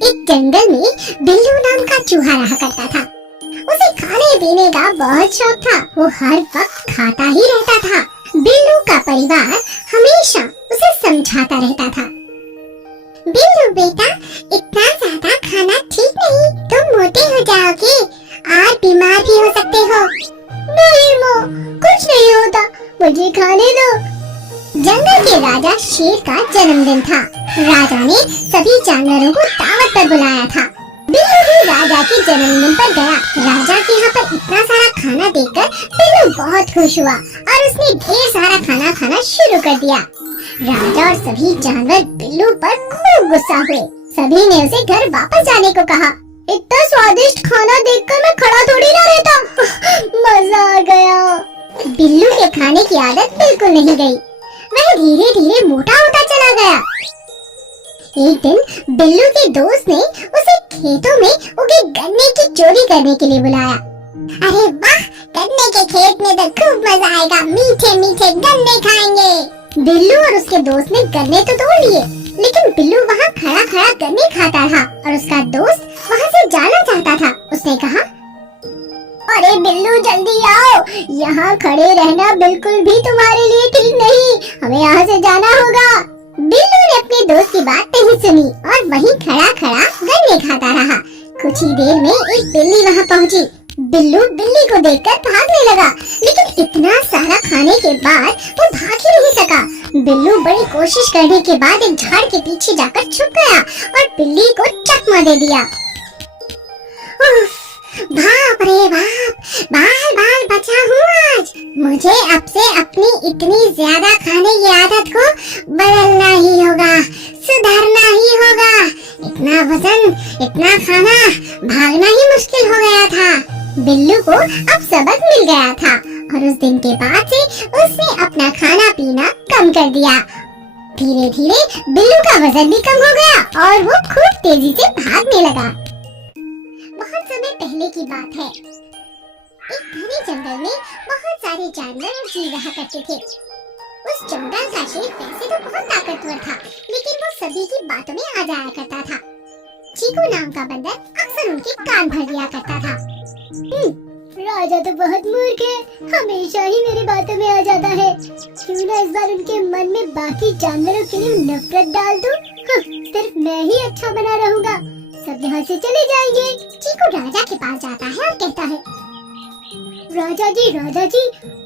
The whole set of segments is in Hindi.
एक जंगल में बिल्लू नाम का चूहा रहा करता था। उसे खाने पीने का बहुत शौक था। वो हर वक्त खाता ही रहता था। बिल्लू का परिवार हमेशा उसे समझाता रहता था, बिल्लू बेटा, इतना ज्यादा खाना ठीक नहीं, तुम मोटे हो जाओगे और बीमार भी हो सकते हो। नहीं माँ, कुछ नहीं होता, मुझे खाने दो। जंगल के राजा शेर का जन्मदिन था। राजा ने सभी जानवरों को दावत पर बुलाया था। बिल्लू भी राजा के जन्मदिन पर गया। राजा के यहाँ पर इतना सारा खाना देखकर बिल्लू बहुत खुश हुआ और उसने ढेर सारा खाना खाना शुरू कर दिया। राजा और सभी जानवर बिल्लू पर खूब गुस्सा हुए। सभी ने उसे घर वापस जाने को कहा। इतना स्वादिष्ट खाना देखकर मैं खड़ा थोड़ी ना रहता। मजा आ गया। बिल्लू के खाने की आदत बिल्कुल नहीं गई। वह धीरे धीरे मोटा होता चला गया। एक दिन बिल्लू के दोस्त ने उसे खेतों में उगे गन्ने की चोरी करने के लिए बुलाया। अरे वाह, गन्ने के खेत में तो खूब मजा आएगा, मीठे मीठे गन्ने खाएंगे। बिल्लू और उसके दोस्त ने गन्ने तो तोड़ लिए, लेकिन बिल्लू वहाँ खड़ा खड़ा गन्ने खाता था और उसका दोस्त वहाँ से जाना चाहता था। उसने कहा, अरे बिल्लू जल्दी आओ, यहाँ खड़े रहना बिल्कुल भी तुम्हारे लिए ठीक नहीं, हमें यहाँ से जाना होगा। बिल्लू ने अपने दोस्त की बात नहीं सुनी और वहीं खड़ा खड़ा गन्ने खाता रहा। कुछ ही देर में एक बिल्ली वहाँ पहुँची। बिल्लू बिल्ली को देखकर भागने लगा, लेकिन इतना सारा खाने के बाद वो भाग ही नहीं सका। बिल्लू बड़ी कोशिश करने के बाद एक झाड़ के पीछे जाकर छुप गया और बिल्ली को चकमा दे दिया। बाप रे बाप, बाल बाल बचा हूँ आज। मुझे अब से अपनी इतनी ज्यादा खाने की आदत को बदलना ही होगा, सुधारना ही होगा। इतना वजन, इतना खाना, भागना ही मुश्किल हो गया था। बिल्लू को अब सबक मिल गया था और उस दिन के बाद से उसने अपना खाना पीना कम कर दिया। धीरे धीरे बिल्लू का वजन भी कम हो गया और वो खूब तेजी से भागने लगा। बहुत समय पहले की बात है। एक घने जंगल में बहुत सारे जानवर और जीव रहा करते थे। उस जंगल का शेर वैसे तो बहुत ताकतवर था, लेकिन वो सभी की बातों में आ जाया करता था। चीकू नाम का बंदर अक्सर उनके कान भर लिया करता था। राजा तो बहुत मूर्ख है, हमेशा ही मेरी बातों में आ जाता है। क्यों ना इस बार उनके मन में बाकी जानवरों के लिए नफरत डाल दूं? सिर्फ मैं ही अच्छा बना रहूंगा, सब यहाँ से चले जाएंगे। चीकू राजा के पास जाता है और कहता है, राजा जी,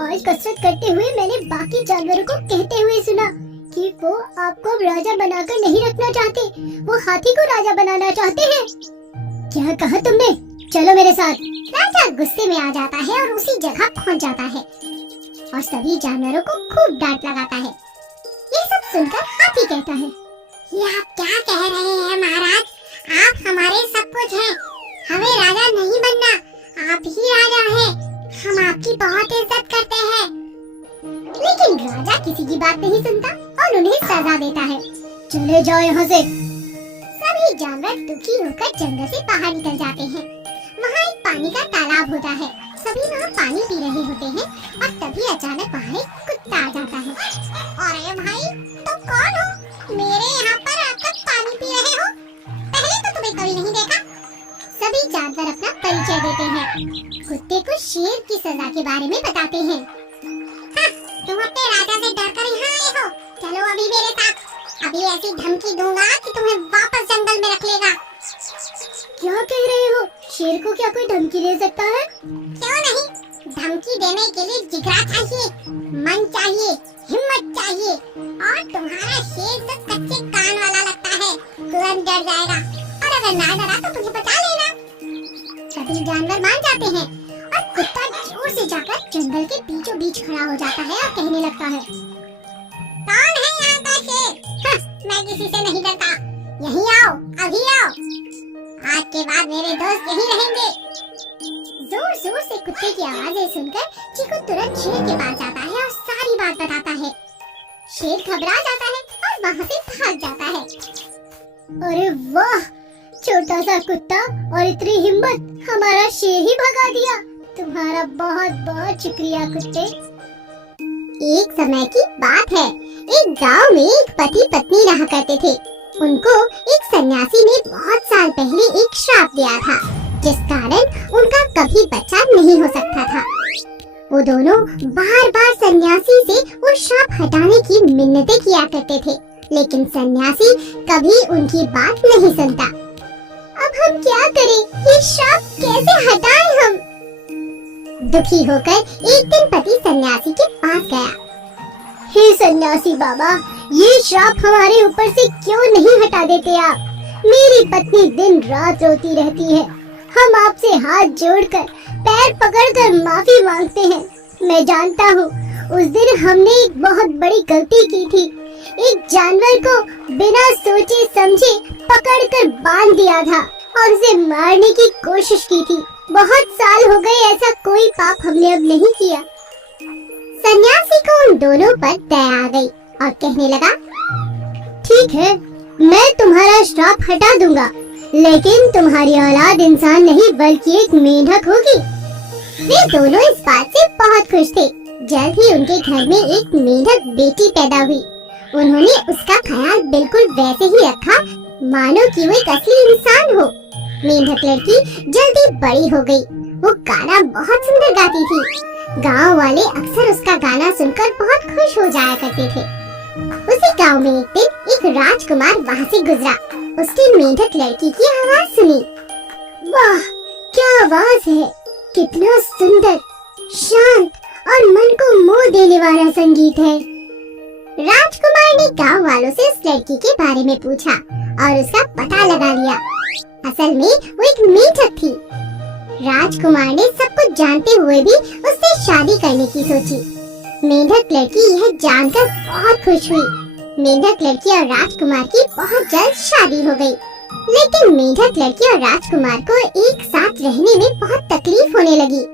आज कसरत करते हुए मैंने बाकी जानवरों को कहते हुए सुना कि वो आपको राजा बनाकर नहीं रखना चाहते, वो हाथी को राजा बनाना चाहते हैं। क्या कहा तुमने? चलो मेरे साथ। राजा गुस्से में आ जाता है और उसी जगह पहुंच जाता है और सभी जानवरों को खूब डांट लगाता है। ये सब सुनकर हाथी कहता है, ये आप क्या कह रहे हैं महाराज? आप हमारे सब कुछ हैं, हमें राजा नहीं बनना, आप ही राजा हैं, हम आपकी बहुत इज्जत करते हैं। लेकिन राजा किसी की बात नहीं सुनता और उन्हें सजा देता है। चले जाओ यहाँ से। सभी जानवर दुखी होकर जंगल से बाहर निकल जाते हैं। वहाँ एक पानी का तालाब होता है। सभी वहाँ पानी पी रहे होते हैं और तभी अचानक वहाँ एक कुत्ता आ जाता है। अरे भाई, तुम कौन हो? मेरे यहाँ पर आकर पानी पी रहे हो? पहले तो तुम्हें कभी नहीं देखा। सभी जानवर अपना परिचय देते हैं। कुत्ते को शेर की सजा के बारे में बताते हैं। हाँ, तुम अपने राजा से डरकर यहाँ आए हो। चलो अभी मेरे साथ, अभी ऐसी धमकी दूंगा कि तुम्हें वापस जंगल में रख लेगा। क्या कह रहे हो? शेर को क्या कोई धमकी दे सकता है? क्यों नहीं, धमकी देने के लिए जिगरा चाहिए, मन चाहिए, हिम्मत चाहिए और तुम्हारा शेर तो कच्चे कान वाला लगता है, तुरंत डर जाएगा और अगर ना डरा तो मुझे बचा लेना। सभी जानवर मान जाते हैं और कुत्ता जोर से जाकर जंगल के बीचों बीच खड़ा हो जाता है और कहने लगता है, कौन है यहाँ का शेर? मैं किसी से नहीं डरता, यहीं आओ, अभी आओ, आज के बाद मेरे दोस्त यहीं रहेंगे। जोर जोर से कुत्ते की आवाजें सुनकर चीकू तुरंत शेर के पास जाता है और सारी बात बताता है। शेर घबरा जाता है और वहाँ से भाग जाता है। अरे वाह, छोटा सा कुत्ता और इतनी हिम्मत, हमारा शेर ही भगा दिया। तुम्हारा बहुत बहुत शुक्रिया कुत्ते। एक समय की बात है, एक गांव में एक पति पत्नी रहा करते थे। उनको एक सन्यासी ने बहुत साल पहले एक श्राप दिया था, जिस कारण उनका कभी बच्चा नहीं हो सकता था। वो दोनों बार बार सन्यासी से वो श्राप हटाने की मिन्नतें किया करते थे, लेकिन सन्यासी कभी उनकी बात नहीं सुनता। अब हम क्या करें? ये श्राप कैसे हटाएं हम? दुखी होकर एक दिन पति सन्यासी के पास गया। हे सन्यासी बाबा, ये श्राप हमारे ऊपर से क्यों नहीं हटा देते आप? मेरी पत्नी दिन रात रोती रहती है। हम आपसे हाथ जोड़कर, पैर पकड़कर माफी मांगते हैं। मैं जानता हूँ उस दिन हमने एक बहुत बड़ी गलती की थी। एक जानवर को बिना सोचे समझे पकड़कर बांध दिया था और उसे मारने की कोशिश की थी। बहुत साल हो गए, ऐसा कोई पाप हमने अब नहीं किया। सन्यासी को उन दोनों पर दया आ गई और कहने लगा, ठीक है, मैं तुम्हारा श्राप हटा दूंगा, लेकिन तुम्हारी औलाद इंसान नहीं बल्कि एक मेंढक होगी। वे दोनों इस बात से बहुत खुश थे। जल्द ही उनके घर में एक मेंढक बेटी पैदा हुई। उन्होंने उसका ख्याल बिल्कुल वैसे ही रखा मानो कि वो एक असली इंसान हो। मेंढक लड़की जल्दी बड़ी हो गई। वो गाना बहुत सुंदर गाती थी। गांव वाले अक्सर उसका गाना सुनकर बहुत खुश हो जाया करते थे। उसी गांव में एक दिन एक राजकुमार वहाँ से गुजरा। उसने मेंढक लड़की की आवाज सुनी। वाह, क्या आवाज है! कितना सुंदर, शांत और मन को मोह देने वाला संगीत है। राजकुमार ने गांव वालों से उस लड़की के बारे में पूछा और उसका पता लगा लिया। असल में वो एक मेंढक थी। राजकुमार ने सब कुछ जानते हुए भी उससे शादी करने की सोची। मेंढक लड़की यह जानकर बहुत खुश हुई। मेंढक लड़की और राजकुमार की बहुत जल्द शादी हो गई। लेकिन मेंढक लड़की और राजकुमार को एक साथ रहने में बहुत तकलीफ होने लगी।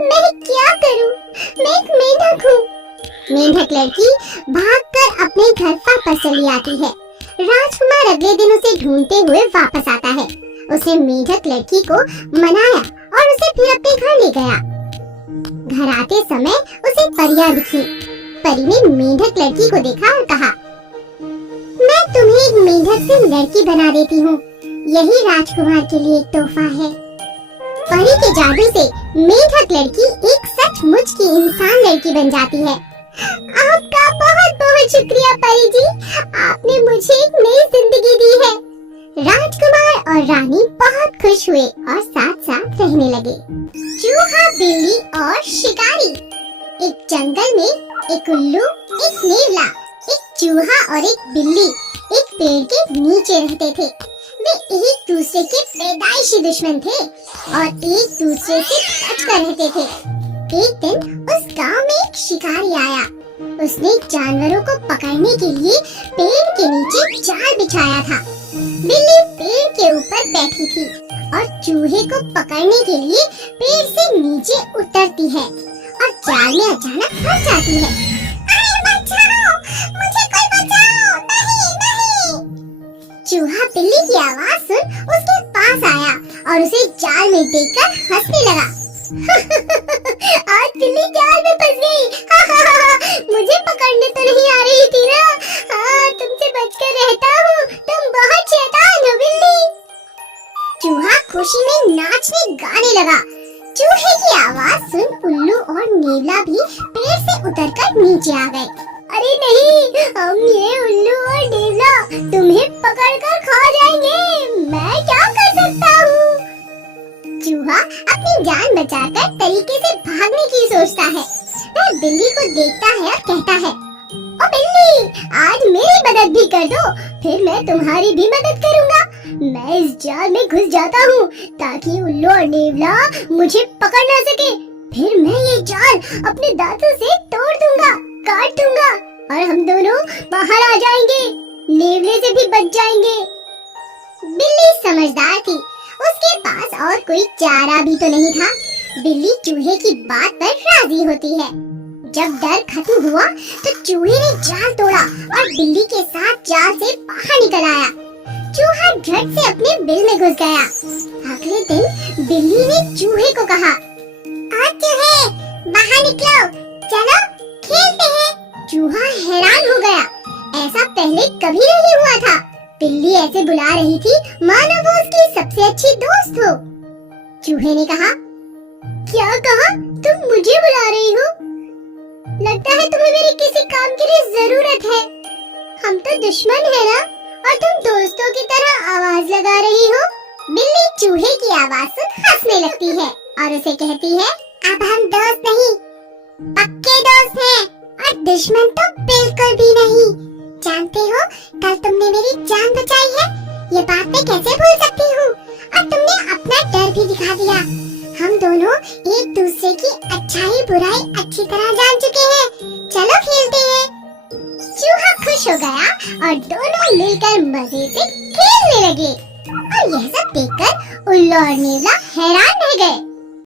मैं क्या करूं? मैं एक मेंढक हूँ। मेंढक लड़की भागकर अपने घर वापस चली आती है। राजकुमार अगले दिन उसे ढूंढते हुए वापस आता है। उसने मेंढक लड़की को मनाया और उसे फिर अपने घर ले गया। घर आते समय उसे परियां दिखी। परी ने मेंढक लड़की को देखा और कहा, मैं तुम्हें एक मेंढक से लड़की बना देती हूँ। यही राजकुमार के लिए एक तोहफा है। परी के जादू से मेंढक लड़की एक सचमुच की इंसान लड़की बन जाती है। आपका बहुत बहुत शुक्रिया परी जी, आपने मुझे एक नई जिंदगी दी है। राजकुमार और रानी बहुत खुश हुए और साथ साथ रहने लगे। चूहा, बिल्ली और शिकारी। एक जंगल में एक उल्लू, एक नेवला, एक चूहा और एक बिल्ली एक पेड़ के नीचे रहते थे। वे एक दूसरे के पैदाइशी दुश्मन थे और एक दूसरे से बचकर रहते थे। एक दिन उस गांव में एक शिकारी आया। उसने जानवरों को पकड़ने के लिए पेड़ के नीचे जाल बिछाया था। बिल्ली पेड़ के ऊपर बैठी थी और चूहे को पकड़ने के लिए पेड़ से नीचे उतरती है और जाल में अचानक फंस जाती है। अरे बचाओ! मुझे कोई बचाओ! नहीं, नहीं! चूहा बिल्ली की आवाज सुन उसके पास आया और उसे जाल में देखकर हंसने लगा। आज बिल्ली जाल में फंस गई। मुझे पकड़ने तो नहीं आ रही थी ना। तुमसे बचकर रहता हूँ। तुम बहुत शैतान हो बिल्ली। चूहा खुशी में नाचने गाने लगा। चूहे की आवाज सुन उल्लू और नेवला भी पेड़ से उतरकर नीचे आ गए। अरे नहीं, हम ये उल्लू और नेवला तुम्हें पकड़कर खा जाएंगे। मैं क्या कर सकता हूँ? चूहा अपनी जान बचाकर तरीके से भागने की सोचता है। वह बिल्ली को देखता है और कहता है, ओ बिल्ली, आज मेरी मदद भी कर दो, फिर मैं तुम्हारी भी मदद करूँगा। मैं इस जाल में घुस जाता हूँ ताकि उल्लू और नेवला मुझे पकड़ ना सके। फिर मैं ये जाल अपने दांतों से तोड़ दूंगा, काट दूंगा और हम दोनों बाहर आ जाएंगे। नेवले से भी बच जाएंगे। बिल्ली समझदार थी। उसके पास और कोई चारा भी तो नहीं था। बिल्ली चूहे की बात पर राजी होती है। जब डर खत्म हुआ तो चूहे ने जाल तोड़ा और बिल्ली के साथ जाल से बाहर निकल आया। चूहा झट से अपने बिल में घुस गया। अगले दिन बिल्ली ने चूहे को कहा, आज चूहे बाहर निकलो, चलो खेलते हैं। चूहा हैरान हो गया। ऐसा पहले कभी नहीं हुआ था। बिल्ली ऐसे बुला रही थी मानो वो उसकी सबसे अच्छी दोस्त हो। चूहे ने कहा, क्या कहा? तुम मुझे बुला रही हो? लगता है तुम्हें मेरे किसी काम के लिए जरूरत है। हम तो दुश्मन है ना, और तुम दोस्तों की तरह आवाज लगा रही हो। बिल्ली चूहे की आवाज सुन हंसने लगती है और उसे कहती है, अब हम दोस्त नहीं, पक्के दोस्त हैं, और दुश्मन तो बिल्कुल भी नहीं। जानते हो, कल तुमने मेरी जान बचाई है, ये बात मैं कैसे भूल सकती हूँ। और तुमने अपना डर भी दिखा दिया। हम दोनों एक दूसरे की अच्छाई बुराई अच्छी तरह जान चुके हैं। चलो खेलते हैं। चूहा खुश हो गया और दोनों मिलकर मजे से खेलने लगे। और यह सब देखकर उल्लू और नेवला हैरान रह गए।